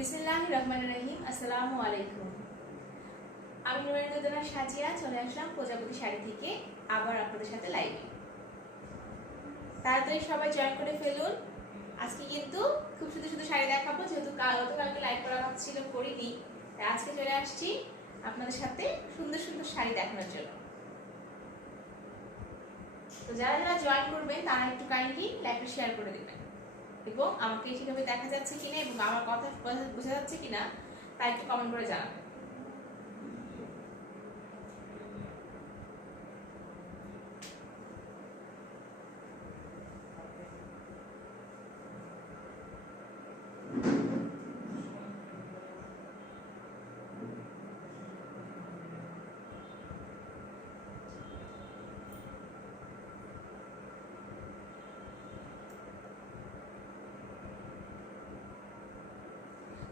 বিসমিল্লাহির রহমানির রহিম। আসসালামু আলাইকুম। আমি নুরাইন সাজিয়া চলে আসলাম প্রজাপতি শাড়ি থেকে আবার আপনাদের সাথে লাইভে। তাড়াতাড়ি সবাই জয়েন করে ফেলুন। আজকে কিন্তু খুব সুন্দর সুন্দর শাড়ি দেখাবো, যেহেতু গতকালকে লাইভ করা ছিল করিনি, তাই আজকে চলে আসছি আপনাদের সাথে সুন্দর সুন্দর শাড়ি দেখানোর জন্য। তো যারা যারা জয়েন করবেন তারা একটু কাইন্ডলি লাইভটা শেয়ার করে দেবেন এবং আমাকে ঠিকভাবে দেখা যাচ্ছে কিনা এবং আমার কথা বোঝা যাচ্ছে কিনা তা একটু কমেন্ট করে জানাবেন।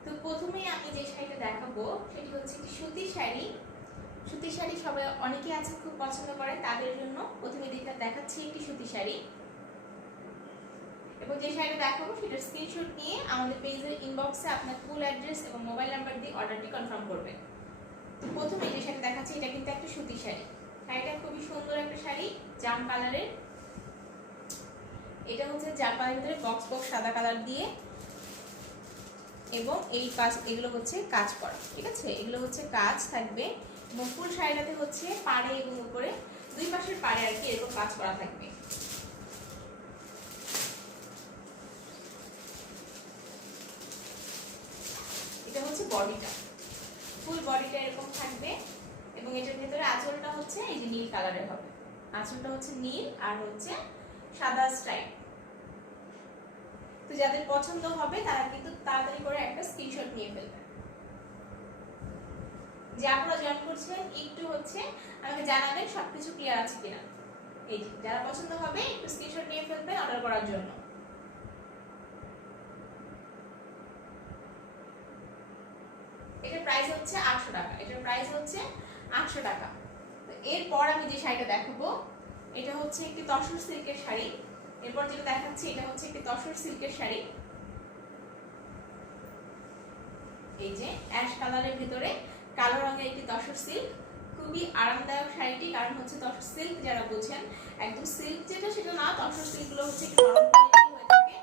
তো প্রথমেই আমি যে শাড়িটা দেখাবো সেটি হচ্ছে একটি সুতির শাড়ি। সুতির শাড়ি সবাই অনেকে আছে খুব পছন্দ করে, তাদের জন্য প্রথমে দেখাচ্ছি একটি সুতির শাড়ি। এবং যে শাড়িটা দেখাবো সেটার স্ক্রিনশট নিয়ে আমাদের পেজের ইনবক্সে আপনার ফুল অ্যাড্রেস এবং মোবাইল নাম্বার দিয়ে অর্ডারটি কনফার্ম করবেন। তো প্রথমে যে শাড়ি দেখাচ্ছি এটা কিন্তু একটা সুতির শাড়ি। শাড়িটা খুবই সুন্দর একটা শাড়ি, জাম কালারের। এটা হচ্ছে জাম কালারের ভিতরে বক্স বক্স সাদা কালার দিয়ে, এবং এই কাজ এগুলো হচ্ছে কাজ করা, ঠিক আছে? এগুলো হচ্ছে কাজ থাকবে এবং ফুল শাড়িটাতে হচ্ছে পাড়ে এবং উপরে দুই পাশের পাড়ে আর কি এরকম কাজ করা থাকবে। এটা হচ্ছে বডিটা, ফুল বডিটা এরকম থাকবে এবং এটার ভেতরে আঁচলটা হচ্ছে এই যে নীল কালারের হবে। আঁচলটা হচ্ছে নীল আর হচ্ছে সাদা স্ট্রাইপ। তো যাদের পছন্দ হবে তারা কিন্তু তাড়াতাড়ি করে একটা স্ক্রিনশট নিয়ে ফেলবেন। যে আপনারা জয়েন করছেন একটু হচ্ছে আমাকে জানাবেন সবকিছু ক্লিয়ার আছে কিনা। এই যে যারা পছন্দ হবে একটু স্ক্রিনশট নিয়ে ফেলবেন অর্ডার করার জন্য। এটার প্রাইস হচ্ছে 800 টাকা। এটার প্রাইস হচ্ছে 800 টাকা। তো এরপর আমি যে শাড়িটা দেখাবো এটা হচ্ছে একটি তসর সিল্কের শাড়ি। এরপর যেটা দেখাচ্ছি এটা হচ্ছে একটি তসর সিল্কের শাড়ি। এই যে অ্যাশ কালারের ভিতরে কালো রঙের একটি তসর সিল্ক। খুবই আরামদায়ক শাড়িটি, কারণ হচ্ছে তসর সিল্ক যারা বোঝেন একদম সিল্ক যেটা সেটা না, তসর সিল্ক গুলো হচ্ছে একটু নরম কোয়ালিটি হয়ে থাকে।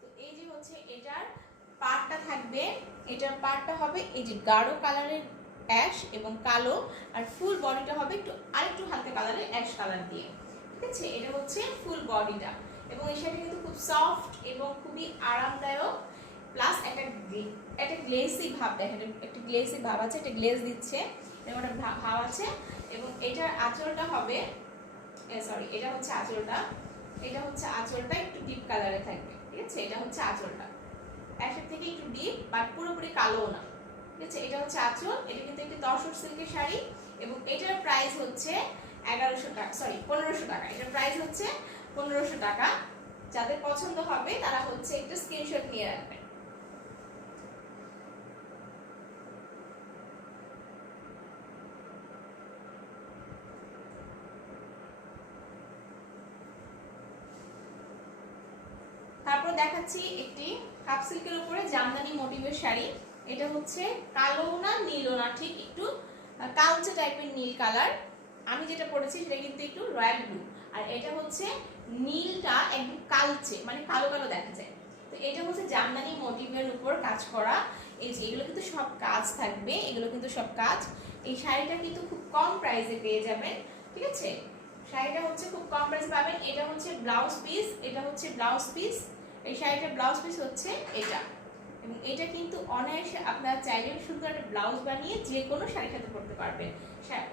তো এই যে হচ্ছে এটার পাড়টা থাকবে, এটার পাড়টা হবে এই যে গাঢ় কালারের অ্যাশ এবং কালো, আর ফুল বডিটা হবে একটু আরেকটু হালকা কালারের অ্যাশ কালার দিয়ে, ঠিক আছে? এটা হচ্ছে ফুল বডিটা এবং এই শাড়িটা কিন্তু খুব সফট এবং খুবই আরামদায়ক, প্লাস একটা গ্লেসি ভাব, দেখেন একটা গ্লেসি ভাব আছে, একটা গ্লেজ দিচ্ছে এরকম একটা ভাব আছে। এবং এটার আঁচলটা হবে সরি এটা হচ্ছে আঁচলটা, এটা হচ্ছে আঁচলটা একটু ডিপ কালারে থাকবে, ঠিক আছে? এটা হচ্ছে আঁচলটা অ্যাশের থেকে একটু ডিপ বাট পুরোপুরি কালো না, ঠিক আছে? এটা হচ্ছে আঁচল। এটা কিন্তু একটি তসর সিল্কের শাড়ি এবং এটার প্রাইস হচ্ছে 1100 টাকা, সরি 1500 টাকা। এটার প্রাইস হচ্ছে 1500 টাকা। যাদের পছন্দ হবে তারা হচ্ছে একটা স্ক্রিনশট নিয়ে রাখবেন। তারপর দেখাচ্ছি একটি কাপ সিল্কের উপরে জামদানি মোটিভের শাড়ি। এটা হচ্ছে কালো না নীলও না, ঠিক একটু কালচে টাইপের নীল কালার। আমি যেটা পরেছি সেটা কিন্তু একটু রয়্যাল ব্লু, আর এটা হচ্ছে নীলটা একদম কালচে, মানে কালো কালো দেখা যায়। তো এটা হচ্ছে জামদানি মোটিভের উপর কাজ করা। এই যে এগুলো কিন্তু সব কাজ থাকবে, এগুলো কিন্তু সব কাজ। এই শাড়িটা কিন্তু খুব কম প্রাইসে পেয়ে যাবেন, ঠিক আছে? শাড়িটা হচ্ছে খুব কম প্রাইসে পাবেন। এটা হচ্ছে ব্লাউজ পিস, এটা হচ্ছে ব্লাউজ পিস। এই শাড়িটার ব্লাউজ পিস হচ্ছে এটা, এবং এটা কিন্তু অনায়াসে আপনারা চাইলে সুন্দর একটা ব্লাউজ বানিয়ে যে কোনো শাড়ির সাথে পরতে পারবেন।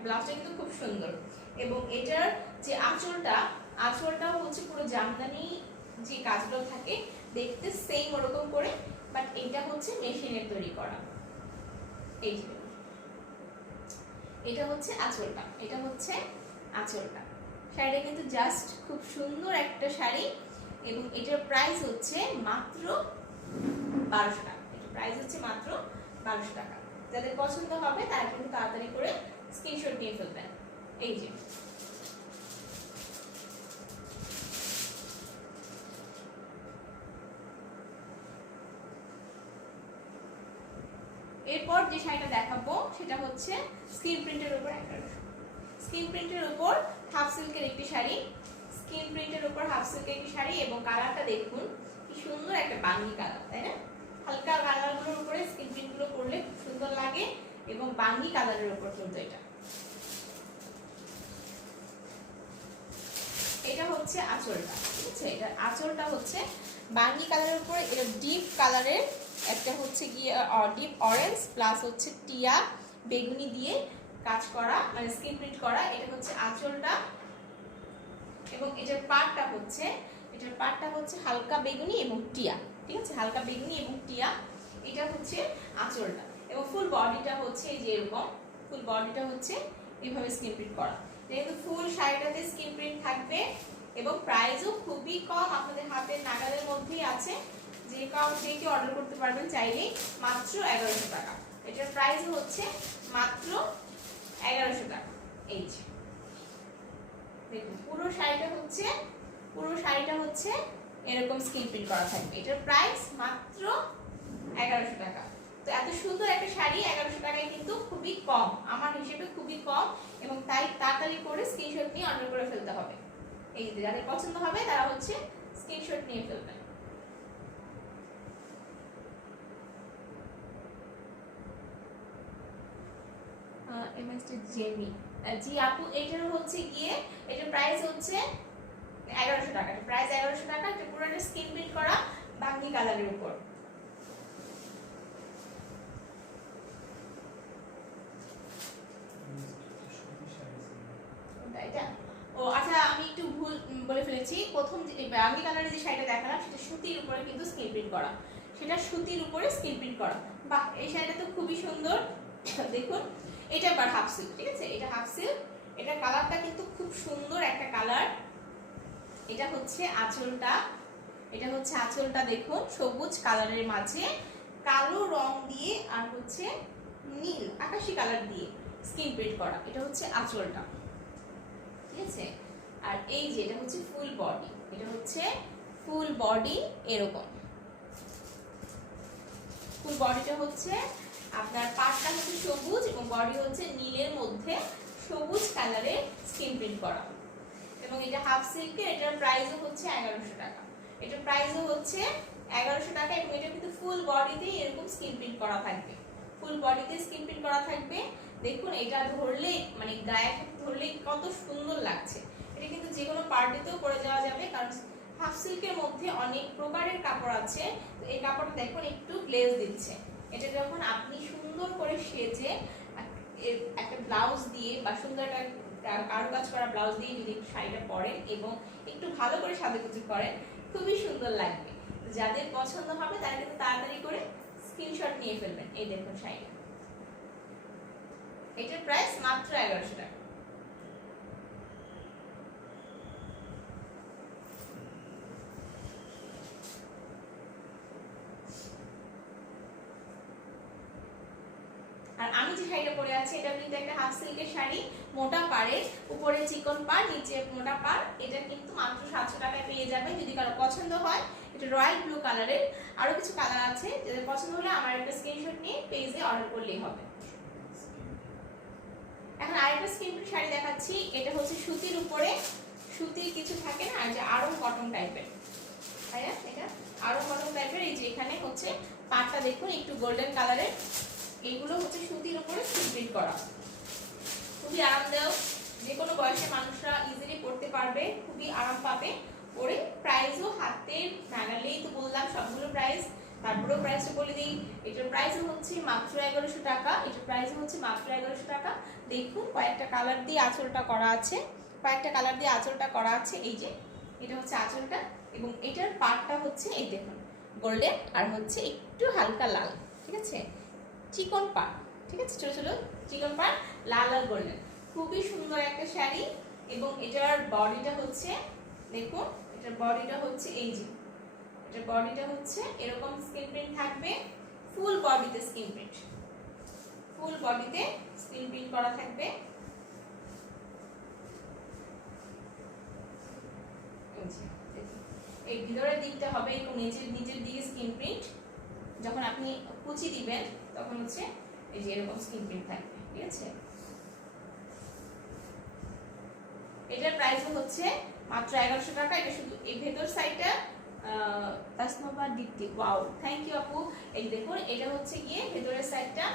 ব্লাউজটা কিন্তু খুব সুন্দর। এবং এটার যে আঁচলটাও হচ্ছে পুরো জামদানি যে কাজগুলো থাকে দেখতে সেম ওরকম করে, বাট এটা হচ্ছে মেশিনের তৈরি করা। এই যে এটা হচ্ছে আঁচলটা, এটা হচ্ছে আঁচলটা। শাড়িটা কিন্তু জাস্ট খুব সুন্দর একটা শাড়ি এবং এটার প্রাইস হচ্ছে মাত্র 1200 টাকা। এটার প্রাইস হচ্ছে মাত্র 1200 টাকা। যাদের পছন্দ হবে তারা কিন্তু তাড়াতাড়ি করে স্ক্রিনশট নিয়ে ফেলবেন। এই যে এরপর যে শাড়িটা দেখাবো সেটা হচ্ছে স্ক্রিন প্রিন্টের উপর স্ক্রিন প্রিন্টের উপর হাফ সিল্কের একটি শাড়ি। স্ক্রিন প্রিন্টের উপর হাফ সিল্কের একটি শাড়ি এবং কালারটা দেখুন কি সুন্দর একটা বাঙ্গি কালার, তাই না? হালকা কালারগুলোর উপরে স্ক্রিন প্রিন্টগুলো করলে খুব সুন্দর লাগে এবং বাঙ্গি কালারের উপর কিন্তু এটা হচ্ছে আঁচলটা, ঠিক আছে? এটা আঁচলটা হচ্ছে বাঙ্গি কালারের উপর, এটা ডিপ কালারের একটা হচ্ছে গিয়ে ডিপ অরেঞ্জ প্লাস হচ্ছে টিয়া বেগুনি দিয়ে কাজ করা, মানে স্ক্রিন প্রিন্ট করা। এটা হচ্ছে আঁচলটা এবং এটার পাটটা হচ্ছে হালকা বেগুনি এবং টিয়া, ঠিক আছে? হালকা বেগুনি এবং টিয়া, এটা হচ্ছে আঁচলটা। এবং ফুল বডিটা হচ্ছে এই যে এরকম, ফুল বডিটা হচ্ছে এইভাবে স্ক্রিন প্রিন্ট করা। যেহেতু ফুল শাড়িটাতে স্ক্রিন প্রিন্ট থাকবে এবং প্রাইসও খুবই কম, আপনাদের হাতের নাগালের মধ্যেই আছে, যে কেউ অর্ডার করতে পারবেন চাইলেই, মাত্র 1100 টাকা। এটার প্রাইস হচ্ছে মাত্র 1100 টাকা। এই যে দেখুন পুরো শাড়িটা হচ্ছে এরকম স্ক্রিন প্রিন্ট করা থাকবে। এটার প্রাইস মাত্র 1100 টাকা। তো এত সুন্দর একটা শাড়ি 1100 টাকায় কিন্তু খুবই কম, আমার হিসেবে খুবই কম, এবং তাই তাড়াতাড়ি করে স্ক্রিনশট নিয়ে অর্ডার করে ফেলতে হবে। এই যে যাদের পছন্দ হবে তারা হচ্ছে স্ক্রিনশট নিয়ে ফেলবেন। জি আপু, এটার হচ্ছে গিয়ে এটার প্রাইস হচ্ছে 1100 টাকা। প্রাইস 1100 টাকা। এটা পুরোটা স্ক্রিন প্রিন্ট করা বাঙ্গি কালারের উপর। ও আচ্ছা, আমি একটু ভুল বলে ফেলেছি। প্রথম যে বাঙ্গি কালারের যে শাড়িটা দেখালাম সেটা সুতির উপরে কিন্তু স্ক্রিন প্রিন্ট করা, সেটা সুতির উপরে স্ক্রিন প্রিন্ট করা। বাহ, এই শাড়িটা তো খুবই সুন্দর। দেখুন এটা আবার হাফ সিল্ক, ঠিক আছে? এটা হাফ সিল্ক, এটা কালারটা কিন্তু খুব সুন্দর একটা কালার। এটা হচ্ছে আঁচলটা দেখুন সবুজ কালারের মাঝে কালো রং দিয়ে আর হচ্ছে নীল আকাশি কালার দিয়ে স্ক্রিন প্রিন্ট করা। এটা হচ্ছে আঁচলটা, ঠিক আছে? আর এই যে এটা হচ্ছে ফুল বডি, এরকম ফুল বডিটা হচ্ছে আপনার পাটটা হচ্ছে সবুজ এবং বডি হচ্ছে নীলের মধ্যে সবুজ কালারের স্ক্রিন প্রিন্ট করা। এবং এটা হাফ সিল্কে, এটার প্রাইসও হচ্ছে 1100 টাকা। এটার প্রাইসও হচ্ছে 1100 টাকা এবং এটা কিন্তু ফুল বডিতে এরকম স্ক্রিন প্রিন্ট করা থাকবে, দেখুন এটা ধরলে মানে গায়ে ধরলে কত সুন্দর লাগছে। এটা কিন্তু যে কোনো পার্টিতেও পরে যাওয়া যাবে, কারণ হাফ সিল্কের মধ্যে অনেক প্রকারের কাপড় আছে। তো এই কাপড়টা দেখুন একটু গ্লেজ দিচ্ছে। এটা যখন আপনি সুন্দর করে সেজে একটা ব্লাউজ দিয়ে বা সুন্দর একটা কারুকাজ করা ব্লাউজ দিয়ে যদি শাড়িটা পরেন এবং একটু ভালো করে সাজুগুজু করেন, খুবই সুন্দর লাগবে। যাদের পছন্দ হবে তারা কিন্তু তাড়াতাড়ি করে স্ক্রিনশট নিয়ে ফেলবেন। এই দেখুন শাড়িটা, এটার প্রাইস মাত্র 1100 টাকা। আর আমি যে শাড়িটা পরে আছি এটা কিন্তু একটা হাফ সিল্কের শাড়ি, মোটা পাড়ের, উপরে চিকন পাড়, নিচে মোটা পাড়। এটা কিন্তু মাত্র 700 টাকায় পেয়ে যাবেন। যদি কারো পছন্দ হয়, এটা রয়্যাল ব্লু কালারের, আরো কিছু কালার আছে, যাদের পছন্দ হলে আমার একটা স্ক্রিনশট নিয়ে পেজে অর্ডার করলেই হবে। এখন আরেকটা স্ক্রিন প্রিন্ট শাড়ি দেখাচ্ছি। এটা হচ্ছে সুতির উপরে, সুতির কিছু থাকে না যে আরং কটন টাইপের, তাই না? এটা আরং কটন টাইপের। এই যে এখানে হচ্ছে পাটটা দেখুন একটু গোল্ডেন কালারের। এইগুলো হচ্ছে সুতির উপরে স্ক্রিন প্রিন্ট করা, খুবই আরামদায়ক, যে কোনো বয়সের মানুষরা ইজিলি পরতে পারবে, খুবই আরাম পাবে পরে। প্রাইসও হাতের নাগালেই তো বললাম সবগুলো প্রাইস, তারপরেও প্রাইসটা বলে দিই। এটার প্রাইসও হচ্ছে মাত্র 1100 টাকা। দেখুন কয়েকটা কালার দিয়ে আঁচলটা করা আছে, এই যে এটা হচ্ছে আঁচলটা এবং এটার পাটটা হচ্ছে এই দেখুন গোল্ডেন আর হচ্ছে একটু হালকা লাল, ঠিক আছে? চিকন পাট, ঠিক আছে? ছোট ছোট চিকন পাট, লাল আর গোল্ডেন, খুবই সুন্দর একটা শাড়ি। এবং এটার বডিটা হচ্ছে দেখুন, এটার বডিটা হচ্ছে এই যে, এটার বডিটা হচ্ছে এরকম স্ক্রিন প্রিন্ট থাকবে, ফুল বডিতে স্ক্রিন প্রিন্ট করা থাকবে। এই ভিতরের দিকটা হবে এরকম, নিচের দিকে স্ক্রিন প্রিন্ট, যখন আপনি কুচি দিবেন তখন হচ্ছে এই যে এরকম স্ক্রিন প্রিন্ট থাকবে, ঠিক আছে। এটার প্রাইস হচ্ছে মাত্র 1100 টাকা। এটা শুধু এই ভেতর সাইডটা তাসনোভা দীপ্তি, ওয়াও থ্যাংক ইউ আপু। এই দেখুন এটা হচ্ছে গিয়ে ভেতরের সাইডটা,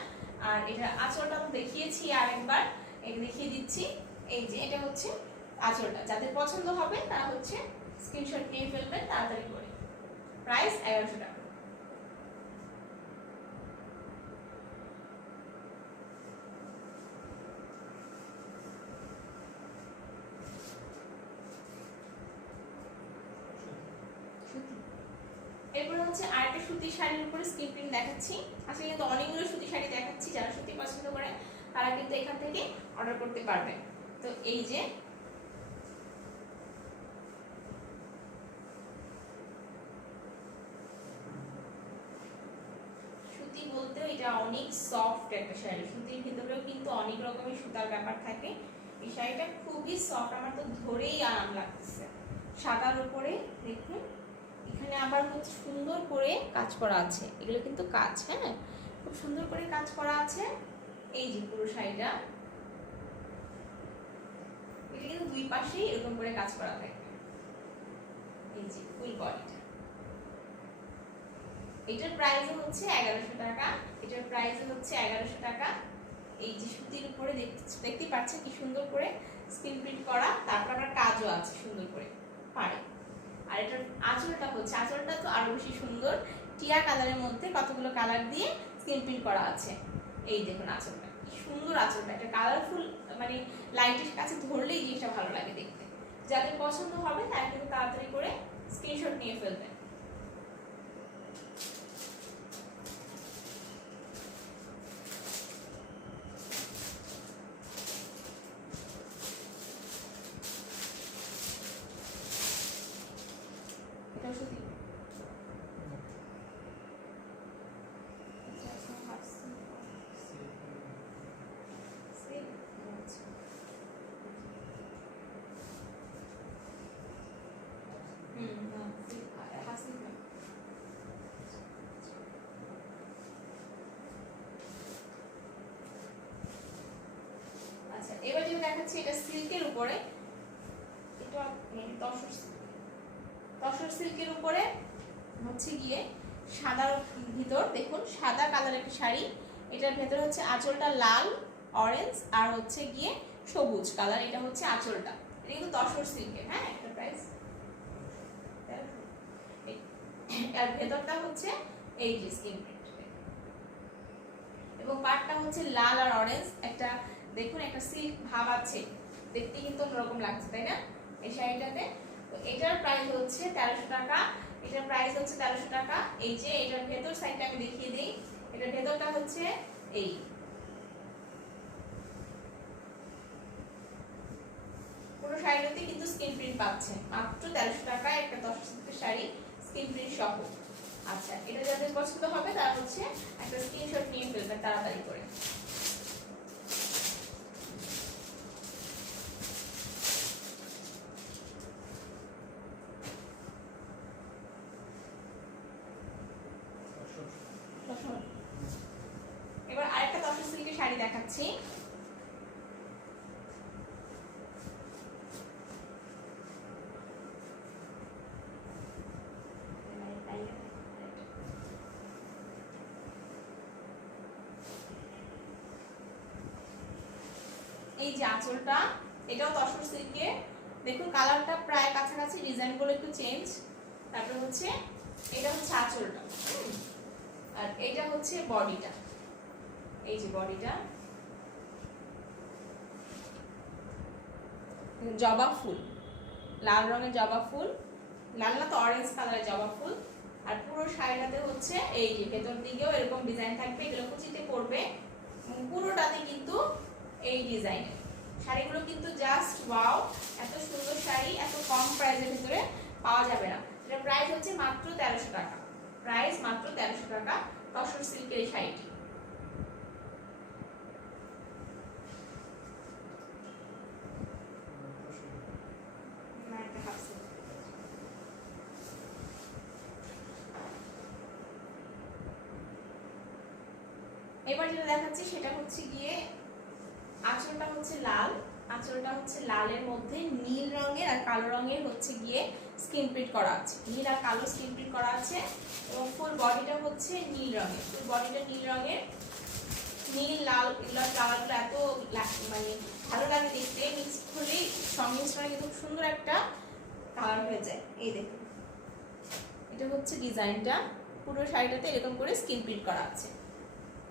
আর এটা আঁচলটা তো দেখিয়েছি, আরেকবার এটা দেখিয়ে দিচ্ছি। এই যে এটা হচ্ছে আঁচলটা, যাদের পছন্দ হবে তারা হচ্ছে স্ক্রিনশট নিয়ে ফেলবেন তাড়াতাড়ি করে। প্রাইস 1100 টাকা। এরপরে হচ্ছে আরেকটা সুতির শাড়ির উপরে স্ক্রিন প্রিন্ট দেখাচ্ছি। আজকে কিন্তু অনেকগুলো সুতির শাড়ি দেখাচ্ছি, যারা সুতি পছন্দ করে তারা কিন্তু এখান থেকে অর্ডার করতে পারবেন। তো এই যে সুতি বলতেও এটা অনেক সফট একটা শাড়ি, সুতির ভিতরেও কিন্তু অনেক রকমের সুতার ব্যাপার থাকে। এই শাড়িটা খুবই সফট, আমার তো ধরেই আরাম লাগতেছে। সাদার উপরে দেখুন এখানে আবার হচ্ছে সুন্দর করে কাজ করা আছে, এগুলো কিন্তু কাজ, হ্যাঁ খুব সুন্দর করে কাজ করা আছে। এই যে পুরো শাড়িটা, এটা কিন্তু দুই পাশেই এরকম করে কাজ করা থাকে। এই যে ফুল বডিটা, এটার প্রাইস হচ্ছে 1100 টাকা। এটার প্রাইস হচ্ছে 1100 টাকা। এই যে সুতির উপরে দেখতে পাচ্ছেন কি সুন্দর করে স্ক্রিন প্রিন্ট করা, তারপর আবার কাজও আছে সুন্দর করে পাড়ে। আর এটার আঁচলটা হচ্ছে, আঁচলটা তো আরো বেশি সুন্দর, টিয়া কালারের মধ্যে কতগুলো কালার দিয়ে স্ক্রিন প্রিন্ট করা আছে। এই দেখুন আঁচলটা কি সুন্দর, আঁচলটা এটা কালারফুল, মানে লাইটের কাছে ধরলেই জিনিসটা ভালো লাগে দেখতে। যাদের পছন্দ হবে তারা কিন্তু তাড়াতাড়ি করে স্ক্রিনশট নিয়ে ফেলবেন। এটাও সুতি, আচ্ছা এবার যেটা দেখাচ্ছি এটা সিল্কের উপরে, এটা তসর সিল্কের উপরে হচ্ছে গিয়ে সাদার ভিতর দেখুন সাদা কালারের একটা শাড়ি। এটার ভেতরে হচ্ছে আঁচলটা লাল অরেঞ্জ আর হচ্ছে গিয়ে সবুজ কালার, এটা হচ্ছে আঁচলটা। এটা কিন্তু তসর সিল্কের, হ্যাঁ একটা প্রাইস। আর ভেতরটা হচ্ছে এই যে স্কিন প্রিন্ট, এবং পাটটা হচ্ছে লাল আর অরেঞ্জ, একটা দেখুন একটা সিল্ক ভাব আছে, দেখতে কিন্তু অন্যরকম লাগছে তাই না এই শাড়িটাতে। তো এটার প্রাইস হচ্ছে 1300 টাকা। এটার প্রাইস হচ্ছে 1300 টাকা। এই যে এটার ভেতর সাইডটা আমি দেখিয়ে দিই, এটার ভেতরটা হচ্ছে এই পুরো শাড়িটাতে কিন্তু স্ক্রিন প্রিন্ট পাচ্ছেন মাত্র 1300 টাকায়, একটা 10 সিল্কের শাড়ি স্ক্রিন প্রিন্ট সহ। আচ্ছা এটা যাদের পছন্দ হবে তারা হচ্ছে একটা স্ক্রিনশট নিয়ে ফেলবেন তাড়াতাড়ি করে। এবার আরেকটা তসর সিল্কের শাড়ি দেখাচ্ছি। এই যে আঁচলটা, এটাও তসর সিল্কে, দেখুন কালারটা প্রায় কাছাকাছি, ডিজাইনগুলো একটু চেঞ্জ। তারপর হচ্ছে এটা হচ্ছে আঁচলটা, আর এটা হচ্ছে বডিটা। এই যে বডিটা জবা ফুল, লাল রঙের জবা ফুল, লাল না তো অরেঞ্জ কালারের জবা ফুল। আর পুরো শাড়িটাতে হচ্ছে এই যে ভেতর দিকেও এরকম ডিজাইন থাকবে, এগুলো কুচিতে পড়বে, পুরোটাতে কিন্তু এই ডিজাইনের শাড়িগুলো কিন্তু জাস্ট ওয়াও। এত সুন্দর শাড়ি এত কম প্রাইসের ভিতরে পাওয়া যাবে না। এটার প্রাইস হচ্ছে মাত্র 1300 টাকা। প্রাইস মাত্র 1300 টাকা তসর সিল্কের এই শাড়িটি। এবার যেটা দেখাচ্ছি সেটা হচ্ছে গিয়ে আঁচলটা হচ্ছে লাল, আঁচলটা হচ্ছে লালের মধ্যে নীল রঙের আর কালো রঙের হচ্ছে গিয়ে স্ক্রিন প্রিন্ট করা আছে, নীল আর কালো স্ক্রিন প্রিন্ট করা আছে। এবং ফুল বডিটা হচ্ছে নীল রঙের, ফুল বডিটা নীল রঙের, নীল লাল কালারগুলো এত মানে ভালো লাগে দেখতে, মিক্স হলেই সংমিশ্রণে কিন্তু খুব সুন্দর একটা কালার হয়ে যায়। এই দেখুন এটা হচ্ছে ডিজাইনটা, পুরো শাড়িটাতে এরকম করে স্ক্রিন প্রিন্ট করা আছে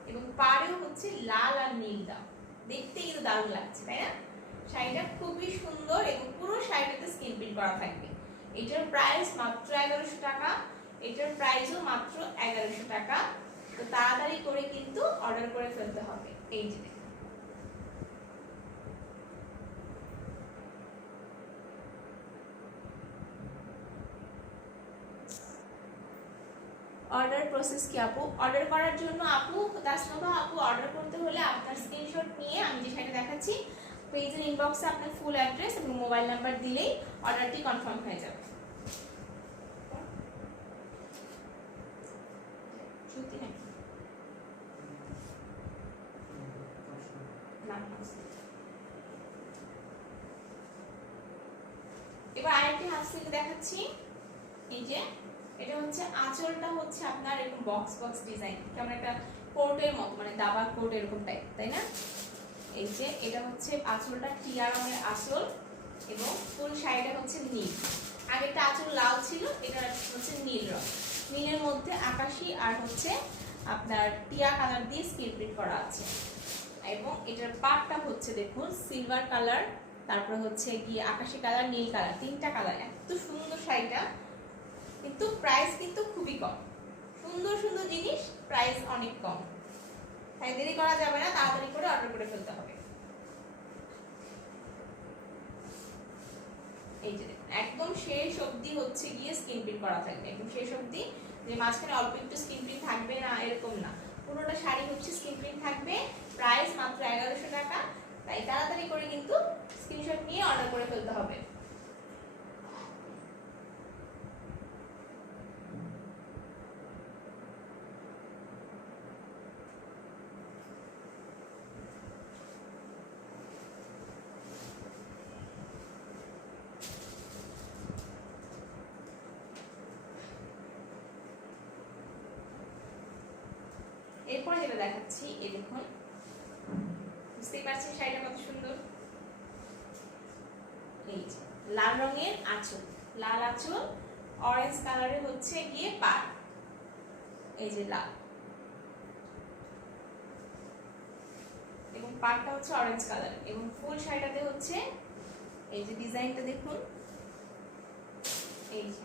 এবং পাড়েও হচ্ছে লাল আর নীল দাও, দেখতে কিন্তু দারুণ লাগছে তাই না? শাড়িটা খুবই সুন্দর এবং পুরো শাড়িটাতে স্ক্রিন প্রিন্ট করা থাকবে। এটার প্রাইস মাত্র 1100 টাকা, এটার প্রাইসও মাত্র 1100 টাকা। তো তাড়াতাড়ি করে কিন্তু অর্ডার করে ফেলতে হবে। এই যে অর্ডার প্রসেস কি আপু? অর্ডার করার জন্য আপু তাসনভা আপু অর্ডার করতে হলে আপনার স্ক্রিনশট নিয়ে আমি যে শাড়িটা দেখাচ্ছি পেজের ইনবক্সে আপনার ফুল অ্যাড্রেস এবং মোবাইল নাম্বার দিলেই অর্ডারটি কনফার্ম হয়ে যাবে। সত্যি নাকি? এবার আরেকটি হাফ সিল্ক দেখাচ্ছি। এই যে এটা হচ্ছে আঁচলটা হচ্ছে আপনার এরকম বক্স বক্স ডিজাইন, কেমন একটা কোটের মতো, মানে দাবা কোট এরকম টাইপ, তাই না? এই যে এটা হচ্ছে আঁচলটা টিয়া রঙের আঁচল এবং ফুল শাড়িটা হচ্ছে নীল। আগেরটা আঁচল লাল ছিল, এটা হচ্ছে নীল রং, নীলের মধ্যে আকাশি আর হচ্ছে আপনার টিয়া কালার দিয়ে স্ক্রিন প্রিন্ট করা আছে। এবং এটার পাটটা হচ্ছে দেখুন সিলভার কালার, তারপর হচ্ছে গিয়ে আকাশি কালার, নীল কালার, তিনটা কালার। এত সুন্দর শাড়িটা, কিন্তু প্রাইস কিন্তু খুবই কম। সুন্দর সুন্দর জিনিস, প্রাইস অনেক কম, তাই দেরি করা যাবে না, তাড়াতাড়ি করে অর্ডার করে ফেলতে হবে। এই যে একদম শেষ অবধি হচ্ছে গিয়ে স্ক্রিন প্রিন্ট করা থাকবে, একদম শেষ অবধি, যে মাঝখানে অল্প একটু স্ক্রিন প্রিন্ট থাকবে না এরকম না, পুরোটা শাড়ি হচ্ছে স্ক্রিন প্রিন্ট থাকবে। প্রাইস মাত্র 1100 টাকা, তাই তাড়াতাড়ি করে কিন্তু স্ক্রিনশট নিয়ে অর্ডার করে ফেলতে হবে। এরপরে যেটা দেখাচ্ছি এই দেখুন, বুঝতেই পারছেন শাড়িটা কত সুন্দর। এই যে লাল রঙের আঁচল, লাল আঁচল, অরেঞ্জ কালারের হচ্ছে গিয়ে পাড়, এই যে লাল এবং পাড়টা হচ্ছে অরেঞ্জ কালার এবং ফুল শাড়িটাতে হচ্ছে এই যে ডিজাইনটা দেখুন, এই যে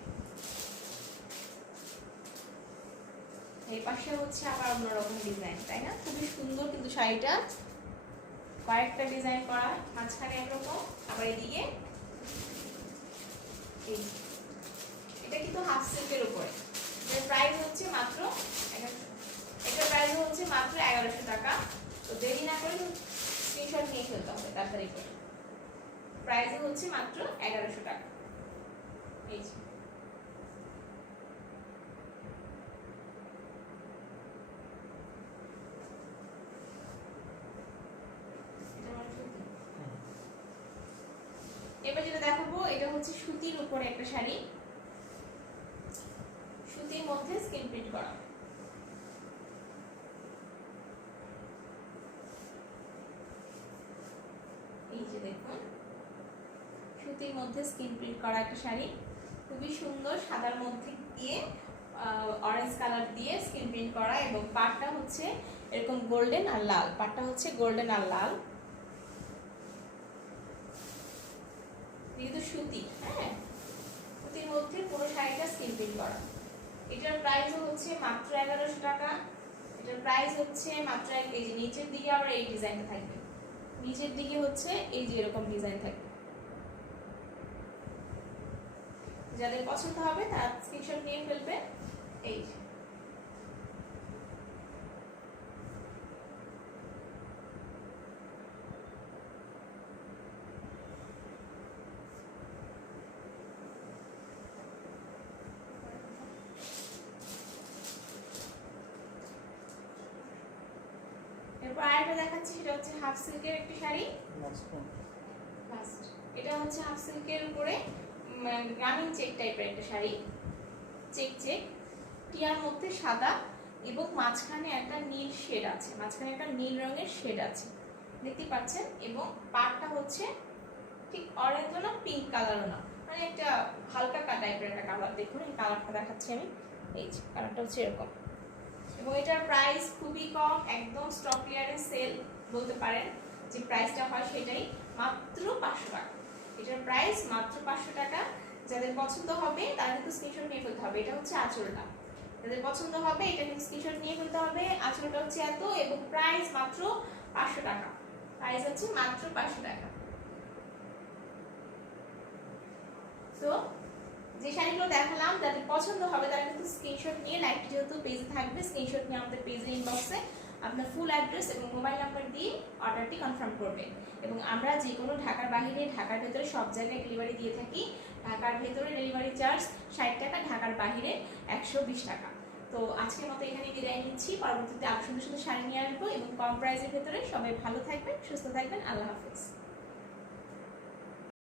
এই পাশে হচ্ছে আবার অন্যরকম ডিজাইন, তাই না? খুবই সুন্দর কিন্তু শাড়িটা, কয়েকটা ডিজাইন করা, মাঝখানে একরকম, আবার এদিকে এই, এটা কিন্তু হাফ সিল্কের উপরে। এর প্রাইস হচ্ছে মাত্র 1100, এটার প্রাইস হচ্ছে মাত্র 1100 টাকা। তো দেরি না করে স্ক্রিনশট নিয়ে ফেলতে হবে তাড়াতাড়ি করে। প্রাইস হচ্ছে মাত্র 1100 টাকা। এই যে এবার যেটা দেখাবো এটা হচ্ছে সুতির উপরে একটা শাড়ি, সুতির মধ্যে স্ক্রিন প্রিন্ট করা। এই যে দেখুন সুতির মধ্যে স্ক্রিন প্রিন্ট করা একটা শাড়ি, খুবই সুন্দর, সাদার মধ্যে দিয়ে অরেঞ্জ কালার দিয়ে স্ক্রিন প্রিন্ট করা এবং পাটটা হচ্ছে এরকম গোল্ডেন আর লাল, পাটটা হচ্ছে গোল্ডেন আর লাল, যেহেতু সুতি, হ্যাঁ সুতির মধ্যে পুরো শাড়িটা স্ক্রিন প্রিন্ট করা। এটার প্রাইস হচ্ছে মাত্র 1100 টাকা। এটার প্রাইস হচ্ছে মাত্র, এই যে নিচের দিকে আবার এই ডিজাইনটা থাকবে, নিচের দিকে হচ্ছে এই যে এরকম ডিজাইন থাকবে। যাদের পছন্দ হবে তারা স্ক্রিনশট নিয়ে ফেলবে। এই তারপর আরেকটা দেখাচ্ছি, সেটা হচ্ছে হাফ সিল্কের একটি শাড়ি। লাস্ট এটা হচ্ছে হাফ সিল্কের উপরে গ্রামীণ চেক টাইপের একটা শাড়ি, চেক চেক টিয়ার মধ্যে সাদা এবং মাঝখানে একটা নীল শেড আছে, মাঝখানে একটা নীল রঙের শেড আছে দেখতে পাচ্ছেন। এবং পাড়টা হচ্ছে ঠিক অরেঞ্জও না পিঙ্ক কালারও না, মানে একটা হালকা টাইপের একটা কালার। দেখুন এই কালারটা দেখাচ্ছি আমি, এই যে কালারটা হচ্ছে এরকম। এবং এটার প্রাইস খুবই কম, একদম স্টক ক্লিয়ারেন্স সেল বলতে পারেন, যে প্রাইসটা হয় সেটাই, মাত্র 500 টাকা। এটার প্রাইস মাত্র 500 টাকা। যাদের পছন্দ হবে তারা কিন্তু স্ক্রিনশট নিয়ে ফেলতে হবে। এটা হচ্ছে আঁচলটা, যাদের পছন্দ হবে এটা কিন্তু স্ক্রিনশট নিয়ে ফেলতে হবে। আঁচলটা হচ্ছে এত এবং প্রাইস মাত্র 500 টাকা, প্রাইস হচ্ছে মাত্র 500 টাকা। তো যে শাড়িগুলো দেখালাম যাদের পছন্দ হবে তারা কিন্তু স্ক্রিনশট নিয়ে, লাইভটি যেহেতু পেজে থাকবে, স্ক্রিনশট নিয়ে আমাদের পেজে ইনবক্সে আপনার ফুল অ্যাড্রেস এবং মোবাইল নাম্বার দিয়ে অর্ডারটি কনফার্ম করবেন। এবং আমরা যে কোনো ঢাকার বাইরে, ঢাকার ভেতরে সব জায়গায় ডেলিভারি দিয়ে থাকি। ঢাকার ভেতরে ডেলিভারি চার্জ 60 টাকা, ঢাকার বাইরে 120 টাকা। তো আজকের মতো এখানে বিদায় নিচ্ছি, পরবর্তীতে আরো সুন্দর সুন্দর শাড়ি নিয়ে আসবো এবং কম প্রাইসের ভেতরে। সবাই ভালো থাকবেন, সুস্থ থাকবেন, আল্লাহ হাফেজ।